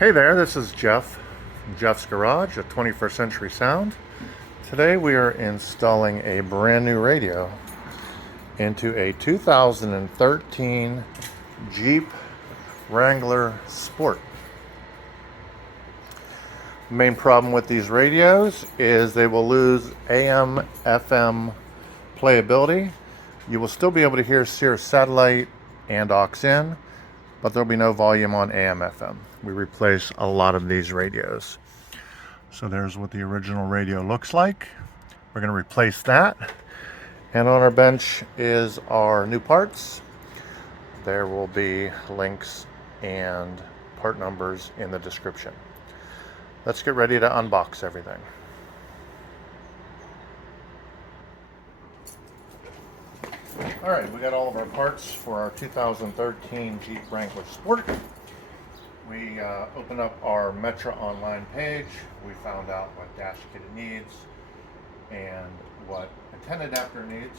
Hey there, this is Jeff from Jeff's Garage at 21st Century Sound. Today we are installing a brand new radio into a 2013 Jeep Wrangler Sport. The main problem with these radios is they will lose AM, FM playability. You will still be able to hear Sirius satellite and aux in, but there'll be no volume on AM, FM. We replace a lot of these radios. So there's what the original radio looks like. We're going to replace that. And on our bench is our new parts. There will be links and part numbers in the description. Let's get ready to unbox everything. All right, we got all of our parts for our 2013 Jeep Wrangler Sport. We opened up our Metra online page. We found out what dash kit it needs and what antenna adapter needs.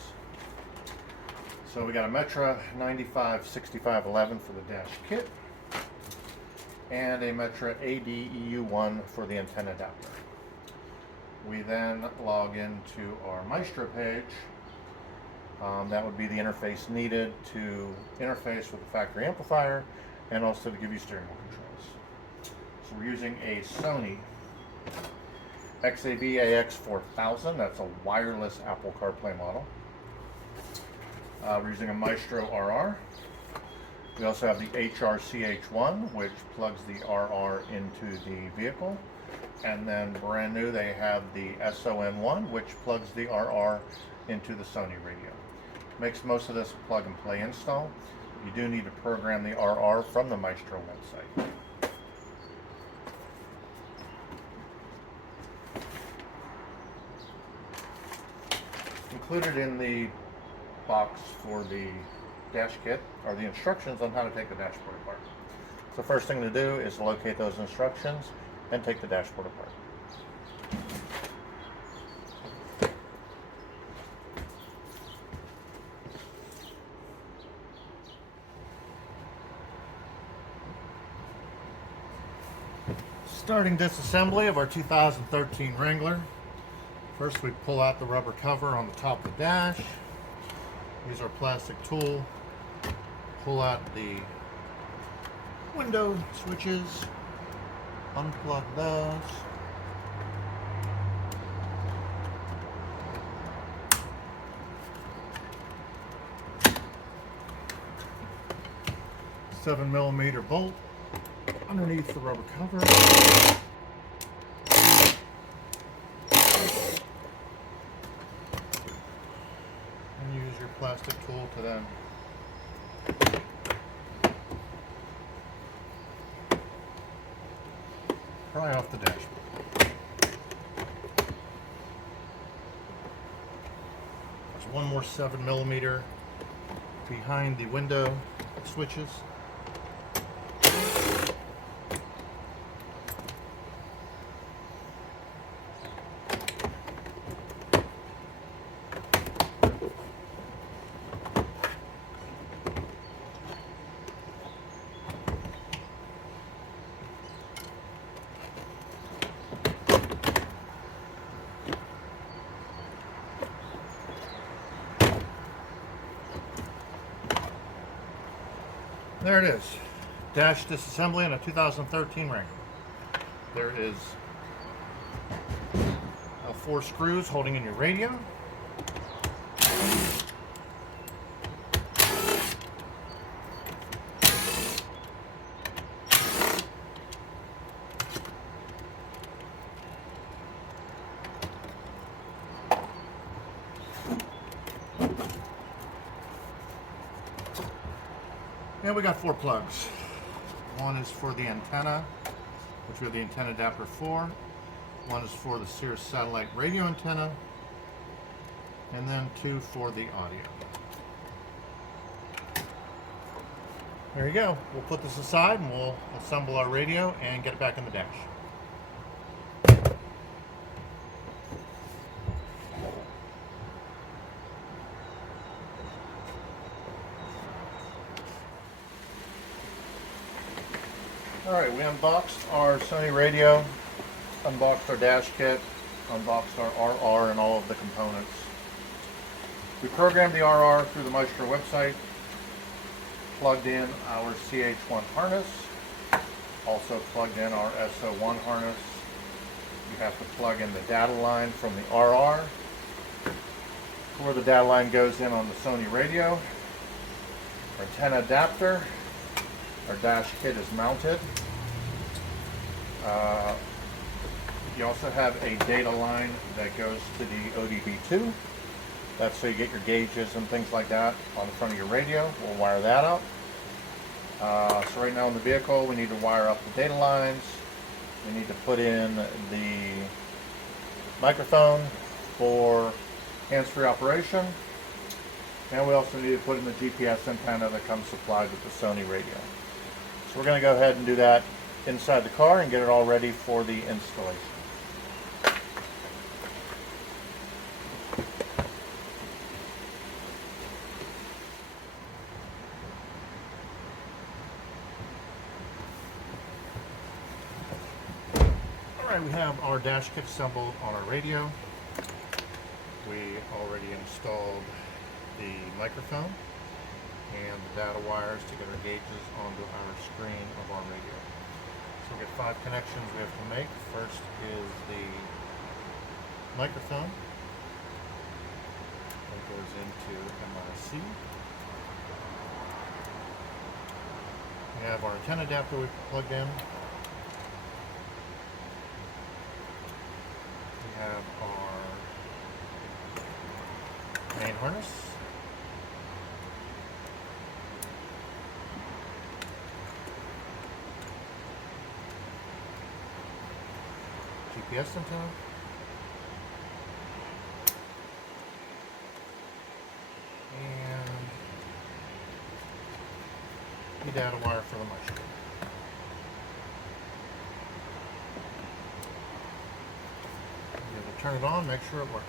So we got a Metra 956511 for the dash kit and a Metra ADEU1 for the antenna adapter. We then log into our Maestro page. That would be the interface needed to interface with the factory amplifier and also to give you steering wheel controls. So we're using a SONY XAVAX-4000. That's a wireless Apple CarPlay model. We're using a Maestro RR. We also have the HRCH1, which plugs the RR into the vehicle. And then brand new, they have the SON1, which plugs the RR into the Sony radio. Makes most of this a plug and play install. You do need to program the RR from the Maestro website. Included in the box for the dash kit are the instructions on how to take the dashboard apart. So first thing to do is locate those instructions and take the dashboard apart. Starting disassembly of our 2013 Wrangler. First we pull out the rubber cover on the top of the dash. Use our plastic tool. Pull out the window switches. Unplug those. $7mm bolt underneath the rubber cover. And use your plastic tool to then pry off the dashboard. There's one more 7mm behind the window switches. There it is, dash disassembly on a 2013 Wrangler. There is 4 screws holding in your radio. And we got 4 plugs. One is for the antenna, which we have the antenna adapter for. One is for the Sirius satellite radio antenna. And then 2 for the audio. There you go. We'll put this aside and we'll assemble our radio and get it back in the dash. Alright, we unboxed our Sony radio, unboxed our dash kit, unboxed our RR and all of the components. We programmed the RR through the Maestro website, plugged in our CH1 harness, also plugged in our SO1 harness. You have to plug in the data line from the RR, where the data line goes in on the Sony radio. Our antenna adapter, our dash kit is mounted. You also have a data line that goes to the ODB2. That's so you get your gauges and things like that on the front of your radio. We'll wire that up. So right now in the vehicle we need to wire up the data lines. We need to put in the microphone for hands-free operation. And we also need to put in the GPS antenna that comes supplied with the Sony radio. So we're going to go ahead and do that inside the car and get it all ready for the installation. Alright, we have our dash kit assembled on our radio. We already installed the microphone and the data wires to get our gauges onto our screen of our radio. So we get 5 connections we have to make. First is the microphone. That goes into MIC. We have our antenna adapter we plugged in. We have our main harness. GPS antenna. And the data wire for the Maestro. You have to turn it on, make sure it works.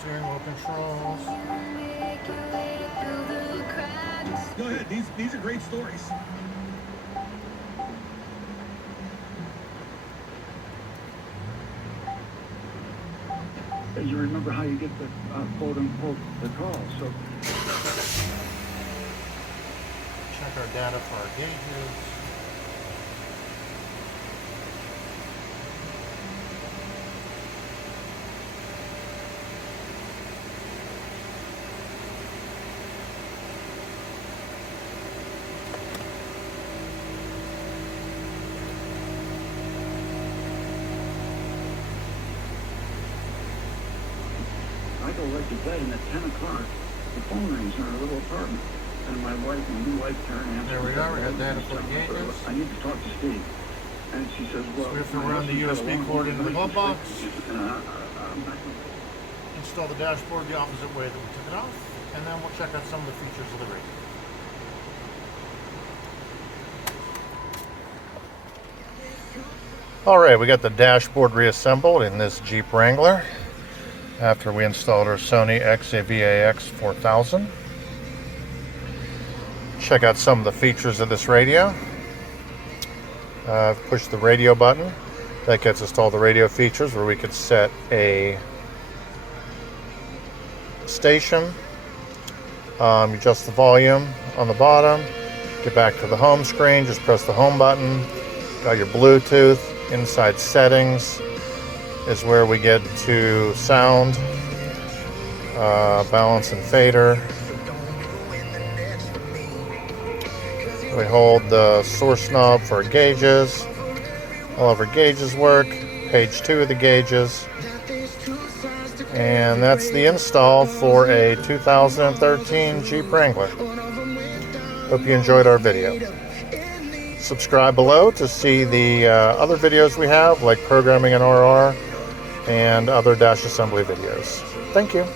Steering wheel controls. Go ahead, these are great stories. You remember how you get the quote unquote the call, so Check our data for our gauges. I go right to bed, and at 10 o'clock, the phone rings in our little apartment. And my new wife, Karen, answers. There we are, we got data for the gauges. I need to talk to Steve. And she says, well, So we have to run the USB cord into the glove box. Install the dashboard the opposite way that we took it off. And then we'll check out some of the features of the radio. Alright, we got the dashboard reassembled in this Jeep Wrangler after we installed our SONY XAVAX-4000. Check out some of the features of this radio. Push the radio button. That gets us to all the radio features where we could set a station, adjust the volume on the bottom, get back to the home screen, just press the home button. Got your Bluetooth. Inside settings is where we get to sound, balance and fader. We hold the source knob for gauges. All of our gauges work. Page 2 of the gauges. And that's the install for a 2013 Jeep Wrangler. Hope you enjoyed our video. Subscribe below to see the other videos we have, like programming an RR and other dash assembly videos. Thank you.